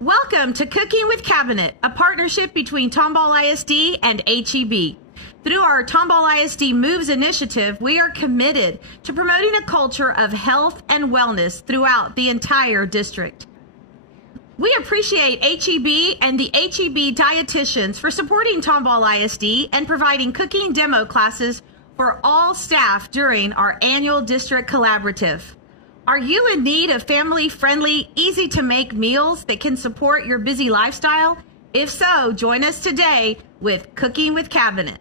Welcome to Cooking with Cabinet, a partnership between Tomball ISD and HEB. Through our Tomball ISD Moves initiative, we are committed to promoting a culture of health and wellness throughout the entire district. We appreciate HEB and the HEB dietitians for supporting Tomball ISD and providing cooking demo classes for all staff during our annual district collaborative. Are you in need of family-friendly, easy-to-make meals that can support your busy lifestyle? If so, join us today with Cooking with Cabinet.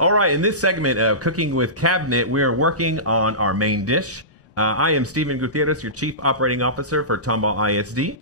All right, in this segment of Cooking with Cabinet, we are working on our main dish. I am Stephen Gutierrez, your Chief Operating Officer for Tomball ISD.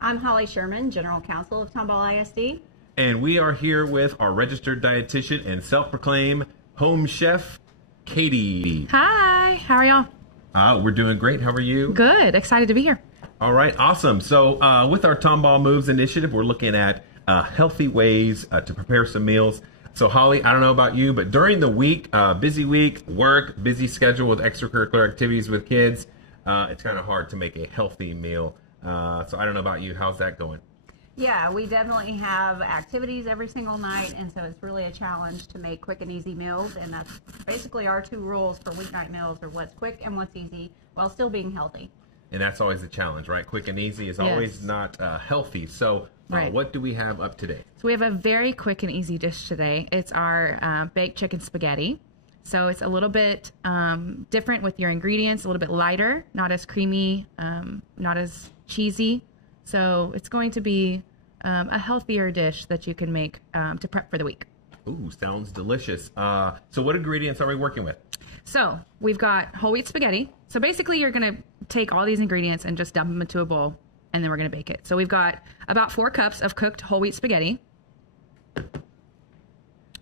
I'm Holly Sherman, General Counsel of Tomball ISD. And we are here with our registered dietitian and self-proclaimed home chef, Katie. Hi, how are y'all? We're doing great. How are you? Good. Excited to be here. All right. Awesome. So with our Tomball Moves initiative, we're looking at healthy ways to prepare some meals. So, Holly, I don't know about you, but during the week, busy week, work, busy schedule with extracurricular activities with kids, it's kind of hard to make a healthy meal. So I don't know about you. How's that going? Yeah, we definitely have activities every single night, and so it's really a challenge to make quick and easy meals, and that's basically our two rules for weeknight meals are what's quick and what's easy while still being healthy. And that's always the challenge, right? Quick and easy is always not healthy. So what do we have up today? So we have a very quick and easy dish today. It's our baked chicken spaghetti. So it's a little bit different with your ingredients, a little bit lighter, not as creamy, not as cheesy. So it's going to be a healthier dish that you can make to prep for the week. Ooh, sounds delicious. So what ingredients are we working with? So we've got whole wheat spaghetti. So basically you're going to take all these ingredients and just dump them into a bowl, and then we're going to bake it. So we've got about 4 cups of cooked whole wheat spaghetti.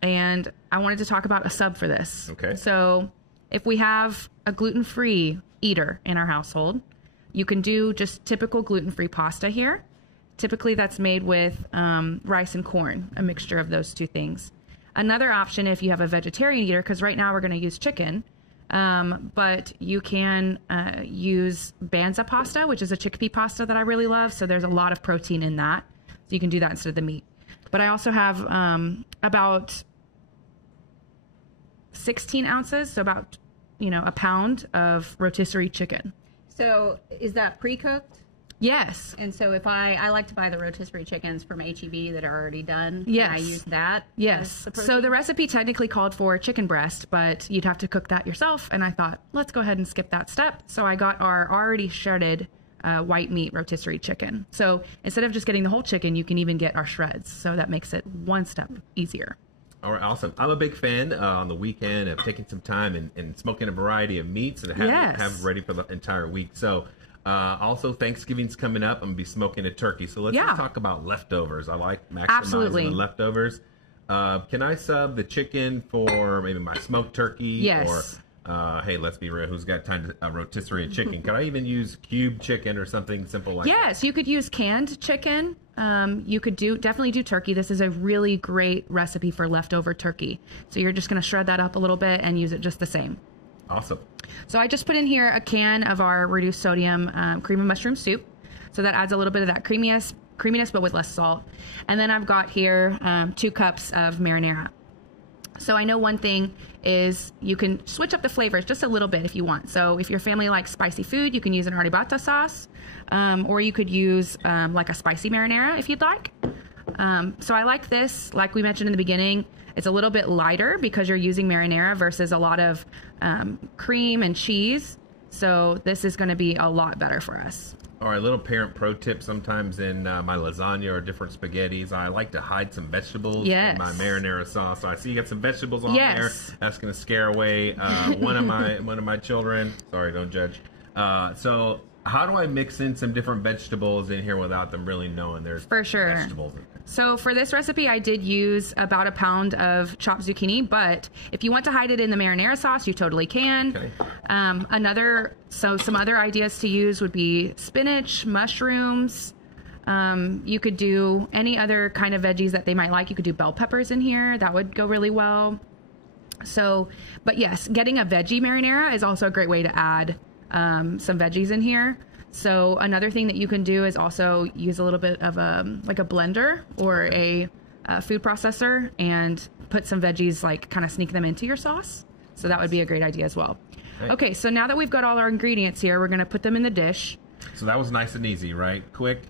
And I wanted to talk about a sub for this. Okay. So if we have a gluten-free eater in our household, you can do just typical gluten-free pasta here. Typically that's made with rice and corn, a mixture of those two things. Another option if you have a vegetarian eater, because right now we're going to use chicken, but you can use banza pasta, which is a chickpea pasta that I really love. So there's a lot of protein in that. So you can do that instead of the meat. But I also have about 16 ounces, so about, a pound of rotisserie chicken. So is that pre-cooked? Yes. And so if I like to buy the rotisserie chickens from HEB that are already done. Yes. And I use that. Yes. So the recipe technically called for chicken breast, but you'd have to cook that yourself. And I thought, let's go ahead and skip that step. So I got our already shredded white meat rotisserie chicken. So instead of just getting the whole chicken, you can even get our shreds. So that makes it one step easier. All right, awesome. I'm a big fan on the weekend of taking some time and smoking a variety of meats and have ready for the entire week. So also Thanksgiving's coming up. I'm going to be smoking a turkey. So let's just talk about leftovers. I like maximizing the leftovers. Can I sub the chicken for maybe my smoked turkey? Yes. Or, hey, let's be real. Who's got time to rotisserie and chicken? Could I even use cubed chicken or something simple like that? Yes, you could use canned chicken. You could definitely do turkey. This is a really great recipe for leftover turkey. So you're just going to shred that up a little bit and use it just the same. Awesome. So I just put in here a can of our reduced sodium cream and mushroom soup. So that adds a little bit of that creaminess, but with less salt. And then I've got here 2 cups of marinara. So I know one thing is you can switch up the flavors just a little bit if you want. So if your family likes spicy food, you can use an arrabbiata sauce, or you could use like a spicy marinara if you'd like. So I like this, like we mentioned in the beginning, it's a little bit lighter because you're using marinara versus a lot of cream and cheese. So this is going to be a lot better for us. All right, little parent pro tip. Sometimes in my lasagna or different spaghettis, I like to hide some vegetables in my marinara sauce. So I see you got some vegetables on there. That's going to scare away one of my children. Sorry, don't judge. So how do I mix in some different vegetables in here without them really knowing there's vegetables in there? So for this recipe, I did use about a pound of chopped zucchini, but if you want to hide it in the marinara sauce, you totally can. Okay. Some other ideas to use would be spinach, mushrooms. You could do any other kind of veggies that they might like. You could do bell peppers in here. That would go really well. So, but yes, getting a veggie marinara is also a great way to add some veggies in here. So another thing that you can do is also use a little bit of like a blender or a food processor and put some veggies, like kind of sneak them into your sauce. So that would be a great idea as well. Okay, so now that we've got all our ingredients here, we're going to put them in the dish. So that was nice and easy, right? Quick,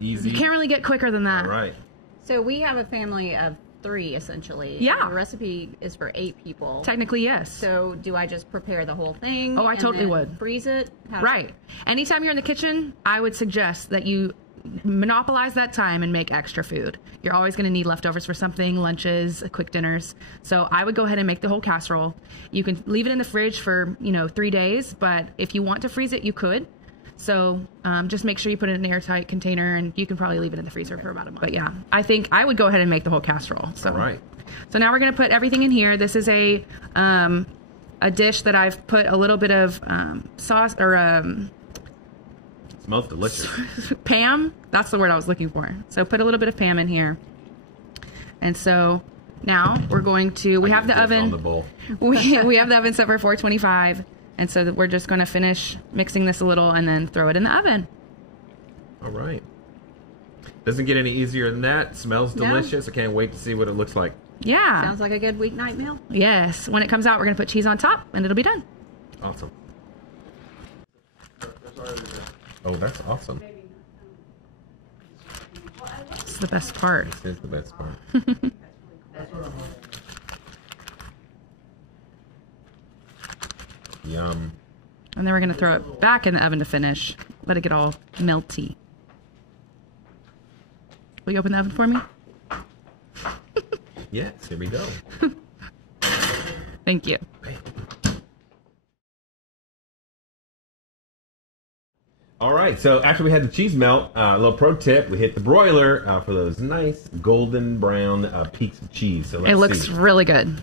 easy. You can't really get quicker than that. All right. So we have a family of 3, essentially. Yeah. The recipe is for 8 people. Technically, yes. So do I just prepare the whole thing? Oh, I totally would. Freeze it? Right. Anytime you're in the kitchen, I would suggest that you monopolize that time and make extra food. You're always going to need leftovers for something, lunches, quick dinners. So I would go ahead and make the whole casserole. You can leave it in the fridge for, 3 days, but if you want to freeze it, you could. So just make sure you put it in an airtight container, and you can probably leave it in the freezer for about a month. But yeah, I think I would go ahead and make the whole casserole. So, all right. So now we're going to put everything in here. This is a dish that I've put a little bit of sauce or smells delicious. Pam, that's the word I was looking for. So put a little bit of Pam in here. And so now we're going to, we have the oven. We have the oven set for 425. And so we're just going to finish mixing this a little and then throw it in the oven. All right. Doesn't get any easier than that. Smells delicious. I can't wait to see what it looks like. Yeah. Sounds like a good weeknight meal. Yes. When it comes out, we're going to put cheese on top and it'll be done. Awesome. Oh, that's awesome. This is the best part. This is the best part. Yum. And then we're going to throw it back in the oven to finish. Let it get all melty. Will you open the oven for me? Yes, here we go. Thank you. All right, so after we had the cheese melt, a little pro tip, we hit the broiler for those nice golden brown peaks of cheese. So let's it looks really good.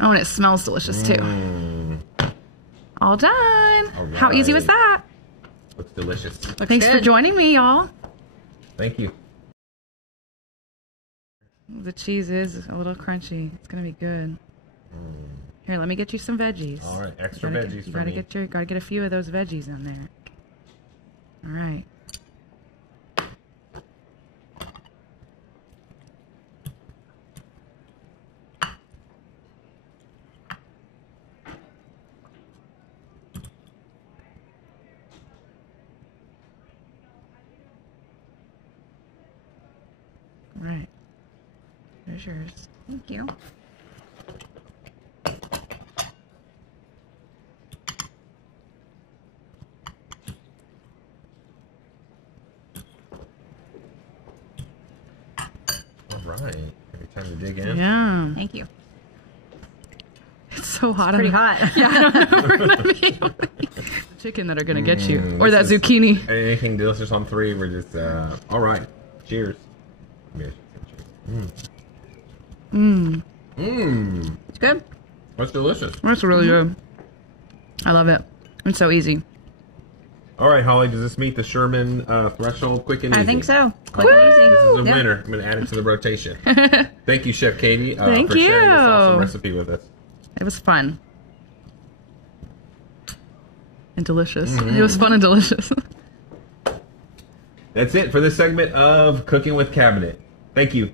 Oh, and it smells delicious too. All done. All right. How easy was that? Looks delicious. Thanks for joining me, y'all. Thank you. The cheese is a little crunchy. It's gonna be good. Here, let me get you some veggies. All right, extra veggies for me. Gotta get a few of those veggies in there. All right. All right. There's yours. Thank you. Right. Every time to dig in. Yeah. Thank you. It's so hot. It's pretty hot. Yeah, I don't know. We're gonna be the chicken that are going to get you. Or that zucchini. Anything delicious on 3. We're just, all right. Cheers. It's good. That's delicious. That's really good. I love it. It's so easy. All right, Holly, does this meet the Sherman threshold? Quick and easy. I think so. Quick and easy. This is a winner. I'm going to add it to the rotation. Thank you, Chef Katie, for sharing this awesome recipe with us. It was fun. And delicious. It was fun and delicious. That's it for this segment of Cooking with Cabinet. Thank you.